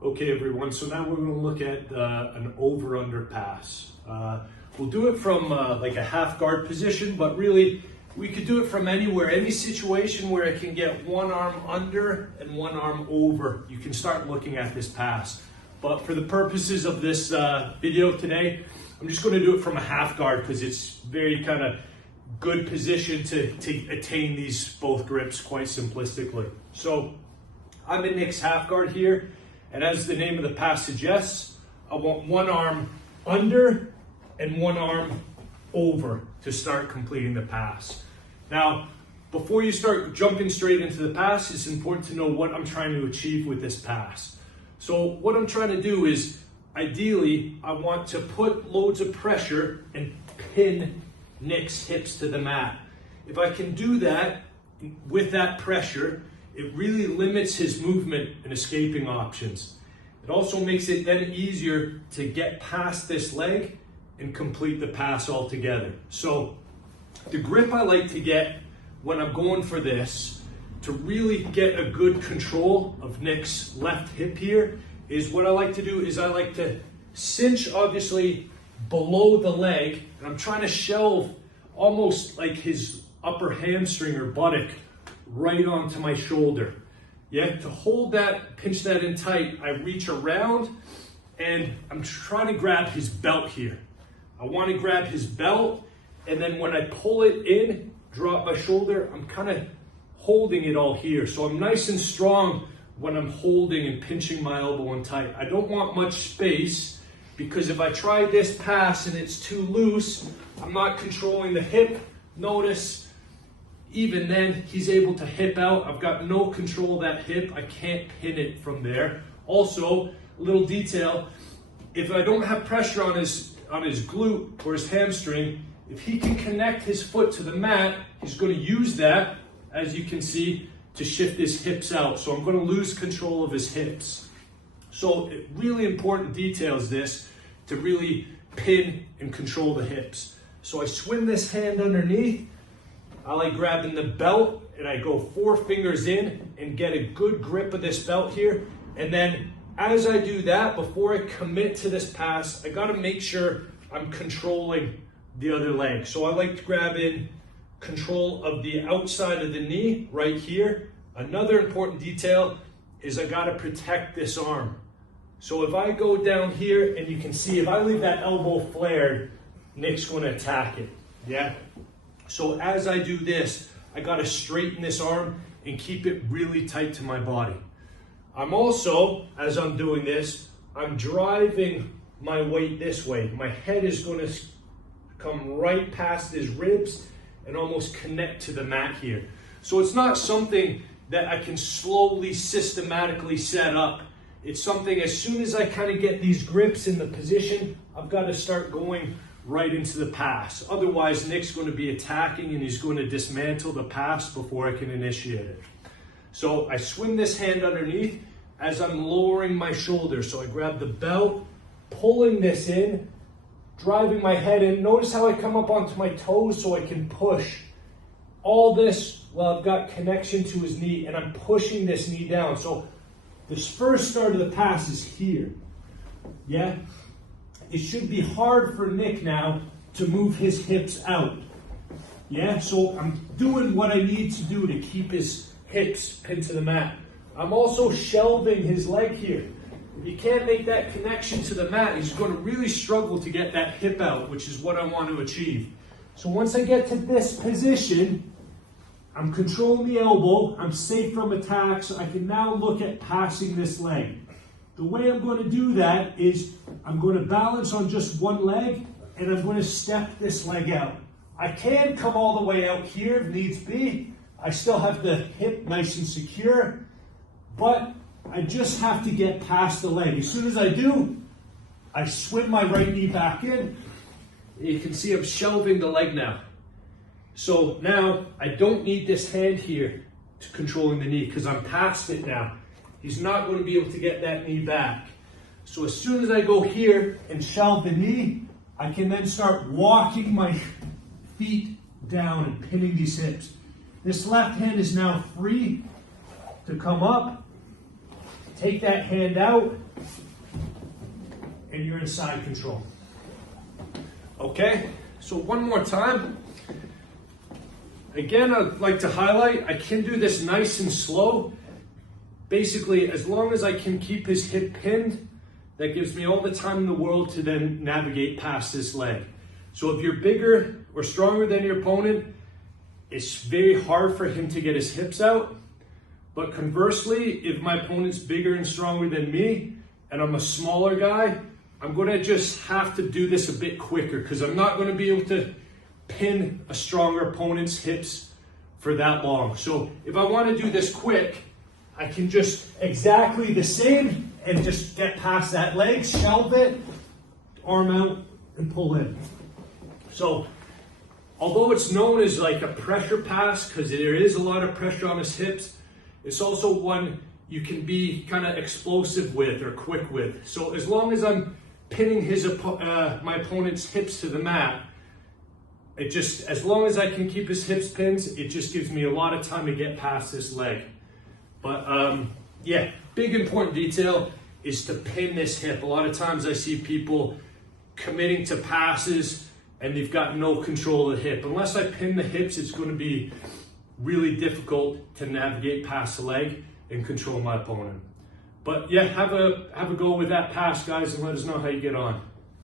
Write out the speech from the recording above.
Okay everyone, so now we're going to look at an over-under pass. We'll do it from like a half guard position, but really we could do it from anywhere, any situation where I can get one arm under and one arm over. You can start looking at this pass. But for the purposes of this video today, I'm just going to do it from a half guard because it's very kind of good position to attain these both grips quite simplistically. So I'm in Nick's half guard here. And as the name of the pass suggests, I want one arm under and one arm over to start completing the pass. Now, before you start jumping straight into the pass, it's important to know what I'm trying to achieve with this pass. So what I'm trying to do is, ideally, I want to put loads of pressure and pin Nick's hips to the mat. If I can do that with that pressure, it really limits his movement and escaping options. It also makes it then easier to get past this leg and complete the pass altogether. So the grip I like to get when I'm going for this to really get a good control of Nick's left hip here is what I like to do is I like to cinch obviously below the leg, and I'm trying to shelve almost like his upper hamstring or buttock right onto my shoulder. Yeah, to hold that, pinch that in tight, I reach around and I'm trying to grab his belt here. I want to grab his belt, and then when I pull it in, drop my shoulder, I'm kind of holding it all here. So I'm nice and strong when I'm holding and pinching my elbow in tight. I don't want much space because if I try this pass and it's too loose, I'm not controlling the hip. Notice, even then, he's able to hip out. I've got no control of that hip. I can't pin it from there. Also, a little detail, if I don't have pressure on his glute or his hamstring, if he can connect his foot to the mat, he's going to use that, as you can see, to shift his hips out. So I'm going to lose control of his hips. So really important details this to really pin and control the hips. So I swing this hand underneath. I like grabbing the belt and I go 4 fingers in and get a good grip of this belt here. And then as I do that, before I commit to this pass, I gotta make sure I'm controlling the other leg. So I like to grab in control of the outside of the knee right here. Another important detail is I gotta protect this arm. So if I go down here, and you can see if I leave that elbow flared, Nick's gonna attack it, yeah? So as I do this, I gotta straighten this arm and keep it really tight to my body. I'm also, as I'm doing this, I'm driving my weight this way. My head is gonna come right past his ribs and almost connect to the mat here. So it's not something that I can slowly, systematically set up. It's something as soon as I kind of get these grips in the position, I've gotta start going right into the pass. Otherwise, Nick's going to be attacking and he's going to dismantle the pass before I can initiate it. So I swing this hand underneath as I'm lowering my shoulder. So I grab the belt, pulling this in, driving my head in. Notice how I come up onto my toes so I can push. All this while I've got connection to his knee and I'm pushing this knee down. So this first start of the pass is here. Yeah? It should be hard for Nick now to move his hips out. Yeah, so I'm doing what I need to do to keep his hips pinned to the mat. I'm also shelving his leg here. If you can't make that connection to the mat, he's going to really struggle to get that hip out, which is what I want to achieve. So once I get to this position, I'm controlling the elbow, I'm safe from attack, so I can now look at passing this leg. The way I'm going to do that is I'm going to balance on just one leg and I'm going to step this leg out. I can come all the way out here if needs be. I still have the hip nice and secure, but I just have to get past the leg. As soon as I do, I swing my right knee back in. You can see I'm shelving the leg now. So now I don't need this hand here to controlling the knee because I'm past it now. He's not going to be able to get that knee back. So as soon as I go here and shelve the knee, I can then start walking my feet down and pinning these hips. This left hand is now free to come up, take that hand out, and you're in side control. Okay, so one more time. Again, I'd like to highlight, I can do this nice and slow. Basically, as long as I can keep his hip pinned, that gives me all the time in the world to then navigate past this leg. So if you're bigger or stronger than your opponent, it's very hard for him to get his hips out. But conversely, if my opponent's bigger and stronger than me, and I'm a smaller guy, I'm gonna just have to do this a bit quicker because I'm not gonna be able to pin a stronger opponent's hips for that long. So if I wanna do this quick, I can just exactly the same and just get past that leg, shelve it, arm out, and pull in. So although it's known as like a pressure pass because there is a lot of pressure on his hips, it's also one you can be kind of explosive with or quick with. So as long as I'm pinning my opponent's hips to the mat, as long as I can keep his hips pinned, it just gives me a lot of time to get past this leg. But yeah, big important detail is to pin this hip. A lot of times I see people committing to passes and they've got no control of the hip. Unless I pin the hips, it's going to be really difficult to navigate past the leg and control my opponent. But yeah, have a go with that pass, guys, and let us know how you get on.